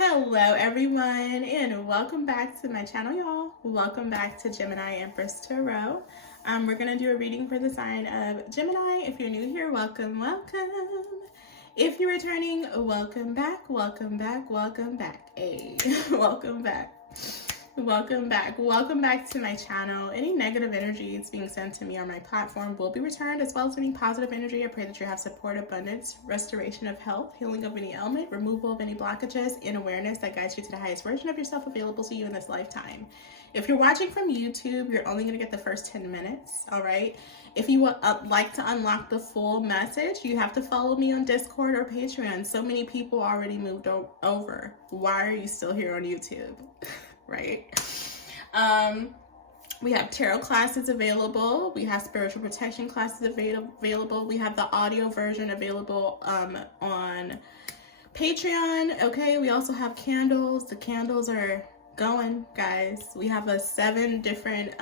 Hello everyone, and welcome back to my channel, y'all. Welcome back to Gemini Empress Tarot. We're gonna do a reading for the sign of Gemini. If you're new here, welcome. If you're returning, welcome back. Hey, welcome back. Welcome back to my channel. Any negative energies being sent to me on my platform will be returned, as well as any positive energy. I pray that you have support, abundance, restoration of health, healing of any ailment, removal of any blockages, and awareness that guides you to the highest version of yourself available to you in this lifetime. If you're watching from YouTube, you're only going to get the first 10 minutes, all right? If you would like to unlock the full message, you have to follow me on Discord or Patreon. So many people already moved over. Why are you still here on YouTube? Right? We have tarot classes available. We have spiritual protection classes available. We have the audio version available on Patreon. Okay, we also have candles. The candles are going, guys. We have 7 different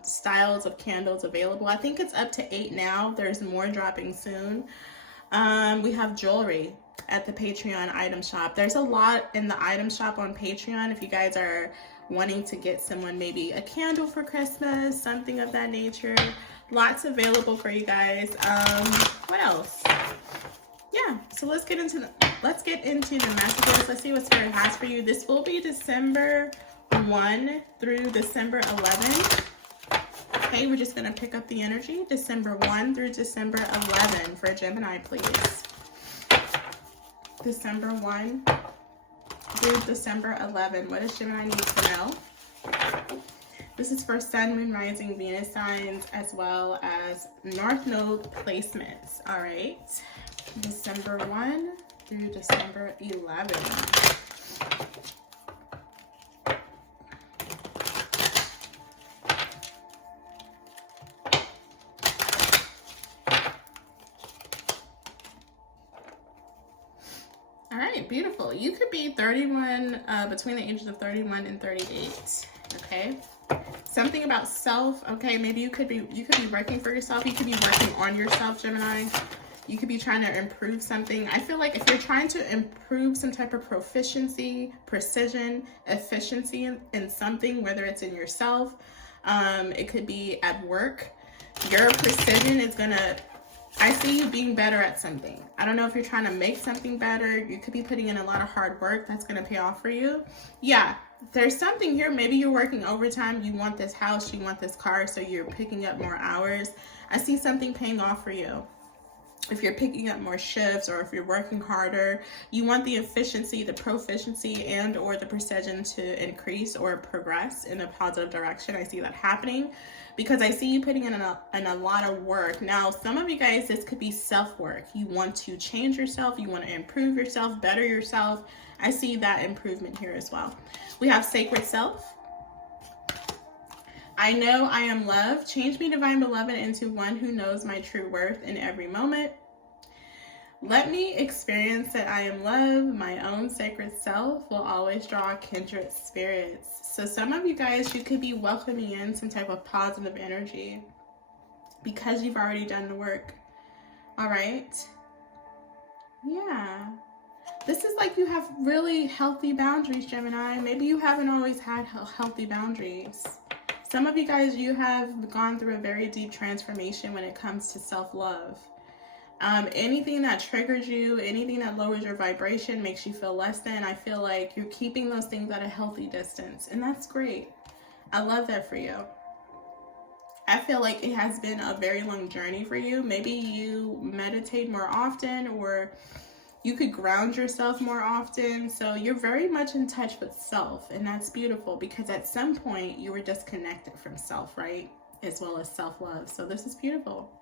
styles of candles available. I think it's up to 8 now. There's more dropping soon. We have jewelry at the Patreon item shop. There's a lot in the item shop on Patreon if you guys are wanting to get someone maybe a candle for Christmas, something of that nature. Lots available for you guys. What else? Yeah, so let's get into the messages. Let's see what Spirit has for you. This will be December 1 through December 11. Okay, we're just gonna pick up the energy. December 1 through December 11 for Gemini, please. December 1 through December 11. What does Gemini need to know? This is for Sun, Moon, Rising, Venus signs, as well as North Node placements. All right. December 1 through December 11. All right, beautiful. You could be 31, between the ages of 31 and 38. Okay. Something about self. Okay, maybe you could be working for yourself. You could be working on yourself, Gemini. You could be trying to improve something. I feel like if you're trying to improve some type of proficiency, precision, efficiency in something, whether it's in yourself, it could be at work, your precision is gonna, I see you being better at something. I don't know if you're trying to make something better. You could be putting in a lot of hard work that's gonna pay off for you. Yeah, there's something here. Maybe you're working overtime. You want this house, you want this car, so you're picking up more hours. I see something paying off for you. If you're picking up more shifts, or if you're working harder, you want the efficiency, the proficiency, and or the precision to increase or progress in a positive direction. I see that happening because I see you putting in a lot of work. Now, some of you guys, this could be self-work. You want to change yourself. You want to improve yourself, better yourself. I see that improvement here as well. We have Sacred Self. I know I am loved. Change me, divine beloved, into one who knows my true worth in every moment. Let me experience that I am loved. My own sacred self will always draw kindred spirits. So some of you guys, you could be welcoming in some type of positive energy because you've already done the work. All right. Yeah. This is like you have really healthy boundaries, Gemini. Maybe you haven't always had healthy boundaries. Some of you guys, you have gone through a very deep transformation when it comes to self-love. Anything that triggers you, anything that lowers your vibration, makes you feel less than, I feel like you're keeping those things at a healthy distance. And that's great. I love that for you. I feel like it has been a very long journey for you. Maybe you meditate more often, or you could ground yourself more often. So you're very much in touch with self, and that's beautiful because at some point you were disconnected from self, right? As well as self-love. So this is beautiful.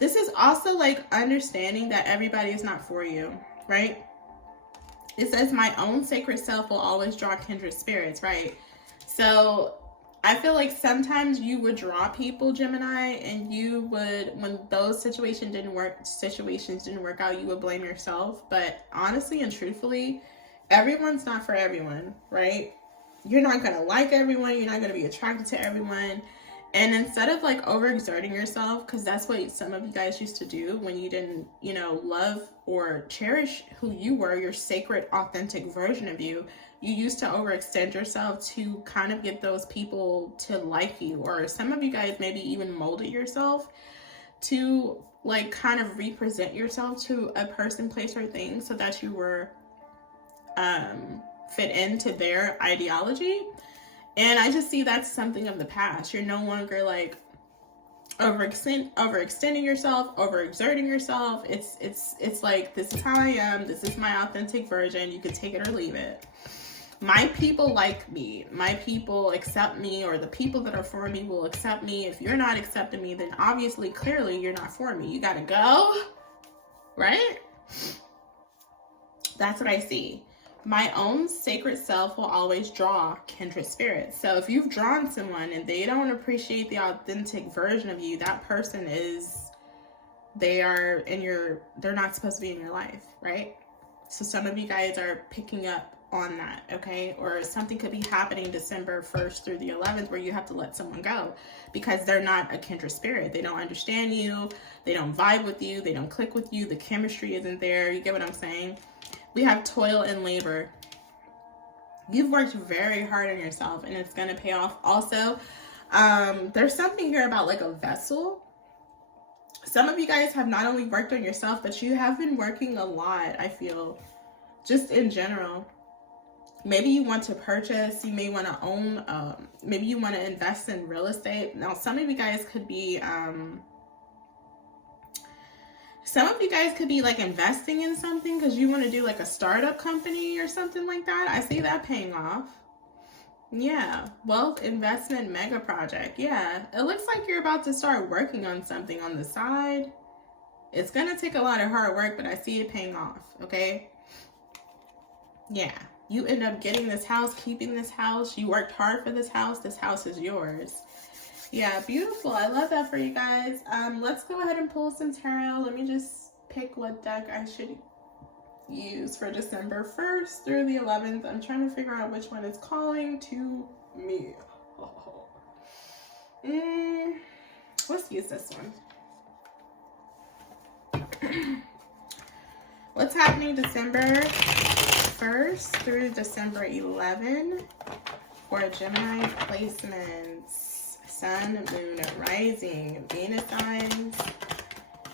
This is also like understanding that everybody is not for you, right? It says my own sacred self will always draw kindred spirits, right? So I feel like sometimes you would draw people, Gemini, and you would, when those situations didn't work out, you would blame yourself. But honestly and truthfully, everyone's not for everyone, right? You're not going to like everyone. You're not going to be attracted to everyone. And instead of like overexerting yourself, because that's what some of you guys used to do when you didn't, you know, love or cherish who you were, your sacred, authentic version of you, you used to overextend yourself to kind of get those people to like you. Or some of you guys maybe even molded yourself to like kind of represent yourself to a person, place, or thing so that you were fit into their ideology. And I just see that's something of the past. You're no longer like overextending yourself, overexerting yourself. It's like, this is how I am. This is my authentic version. You can take it or leave it. My people like me. My people accept me, or the people that are for me will accept me. If you're not accepting me, then obviously, clearly, you're not for me. You gotta go, right? That's what I see. My own sacred self will always draw kindred spirits. So if you've drawn someone and they don't appreciate the authentic version of you, that person they're not supposed to be in your life, right? So some of you guys are picking up on that, okay? Or something could be happening December 1st through the 11th where you have to let someone go because they're not a kindred spirit. They don't understand you. They don't vibe with you. They don't click with you. The chemistry isn't there. You get what I'm saying? We have toil and labor. You've worked very hard on yourself and it's going to pay off. Also, there's something here about like a vessel. Some of you guys have not only worked on yourself, but you have been working a lot, I feel, just in general. Maybe you want to purchase, you may want to own, maybe you want to invest in real estate. Now, some of you guys could be, like investing in something because you want to do like a startup company or something like that. I see that paying off. Yeah, wealth investment mega project. Yeah, it looks like you're about to start working on something on the side. It's going to take a lot of hard work, but I see it paying off, okay? Yeah, you end up getting this house, keeping this house. You worked hard for this house. This house is yours. Yeah, beautiful. I love that for you guys. Let's go ahead and pull some tarot. Let me just pick what deck I should use for December 1st through the 11th. I'm trying to figure out which one is calling to me. Let's use this one. What's happening December 1st through December 11 for Gemini placements? Sun, moon, rising, Venus signs,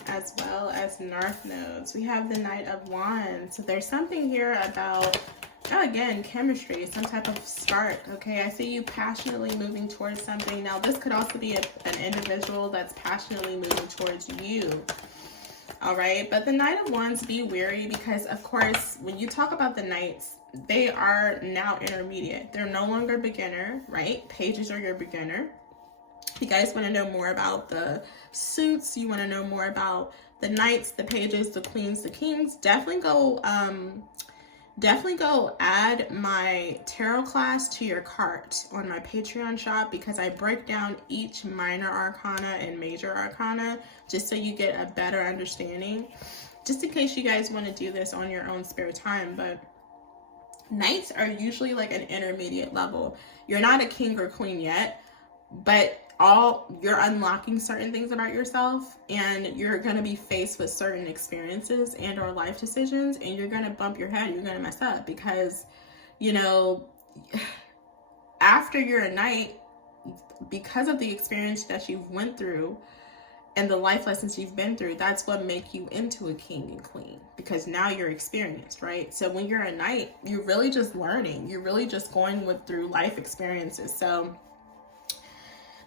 as well as North nodes. We have the Knight of Wands. So there's something here about, again, chemistry, some type of spark, okay? I see you passionately moving towards something. Now, this could also be an individual that's passionately moving towards you, all right? But the Knight of Wands, be wary because, of course, when you talk about the Knights, they are now intermediate. They're no longer beginner, right? Pages are your beginner. If you guys want to know more about the suits, you want to know more about the knights, the pages, the queens, the kings, definitely go add my tarot class to your cart on my Patreon shop because I break down each minor arcana and major arcana just so you get a better understanding. Just in case you guys want to do this on your own spare time, but knights are usually like an intermediate level. You're not a king or queen yet, but you're unlocking certain things about yourself and you're going to be faced with certain experiences and or life decisions and you're going to bump your head, you're going to mess up because, you know, after you're a knight, because of the experience that you've went through and the life lessons you've been through, that's what make you into a king and queen because now you're experienced, right? So when you're a knight, you're really just learning. You're really just going through life experiences. So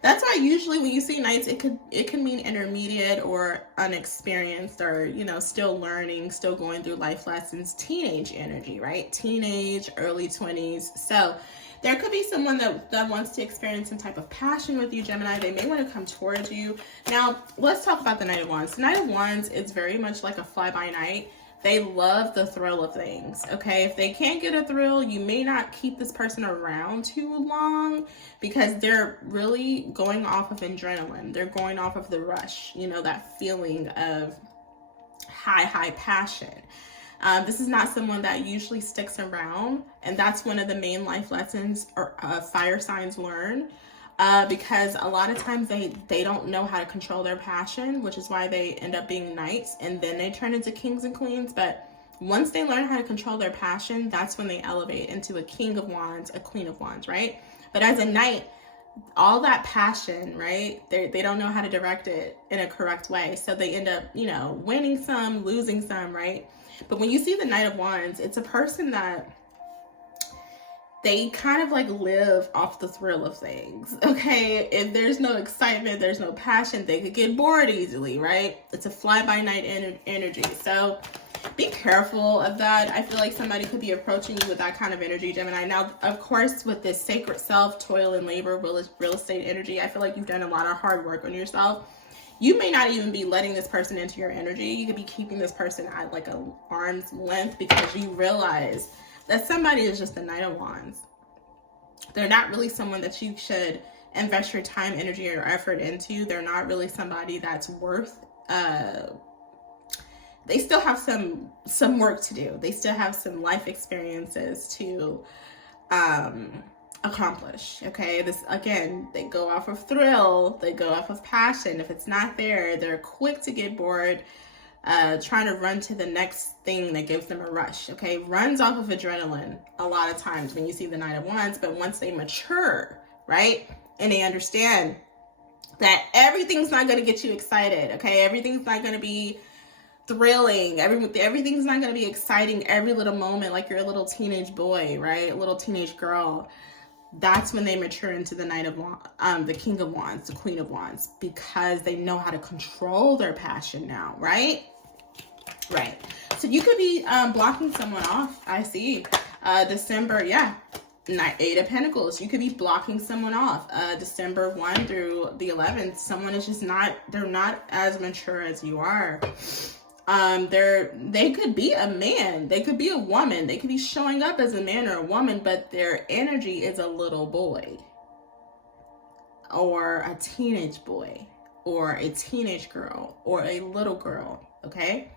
that's why usually when you see knights, it can mean intermediate or unexperienced or, you know, still learning, still going through life lessons, teenage energy, right? Teenage, early 20s. So there could be someone that wants to experience some type of passion with you, Gemini. They may want to come towards you. Now, let's talk about the Knight of Wands. The Knight of Wands is very much like a fly-by-night. They love the thrill of things, okay? If they can't get a thrill, you may not keep this person around too long because they're really going off of adrenaline. They're going off of the rush, you know, that feeling of high passion. This is not someone that usually sticks around, and that's one of the main life lessons fire signs learn. because a lot of times they don't know how to control their passion, which is why they end up being knights and then they turn into kings and queens. But once they learn how to control their passion, that's when they elevate into a king of wands, a queen of wands, right? But as a knight, all that passion, right, they don't know how to direct it in a correct way. So they end up, you know, winning some, losing some, right? But when you see the Knight of Wands, it's a person that they kind of like live off the thrill of things, okay? If there's no excitement, there's no passion, they could get bored easily, right? It's a fly-by-night energy. So be careful of that. I feel like somebody could be approaching you with that kind of energy, Gemini. Now, of course, with this sacred self, toil and labor, real estate energy, I feel like you've done a lot of hard work on yourself. You may not even be letting this person into your energy. You could be keeping this person at like an arm's length because you realize that somebody is just the Knight of Wands. They're not really someone that you should invest your time, energy, or effort into. They're not really somebody that's worth, they still have some work to do. They still have some life experiences to accomplish, okay? This, again, they go off of thrill, they go off of passion. If it's not there, they're quick to get bored, trying to run to the next thing that gives them a rush, okay? Runs off of adrenaline a lot of times when you see the Knight of Wands, but once they mature, right, and they understand that everything's not going to get you excited, okay? Everything's not going to be thrilling. Everything's not going to be exciting every little moment like you're a little teenage boy, right? A little teenage girl. That's when they mature into the Knight of Wands, the King of Wands, the Queen of Wands, because they know how to control their passion now, right? Right. So you could be blocking someone off. I see. December, yeah. Eight of Pentacles. You could be blocking someone off. December 1 through the 11th. Someone is just not, they're not as mature as you are. They could be a man, they could be a woman, they could be showing up as a man or a woman, but their energy is a little boy or a teenage boy or a teenage girl or a little girl, okay?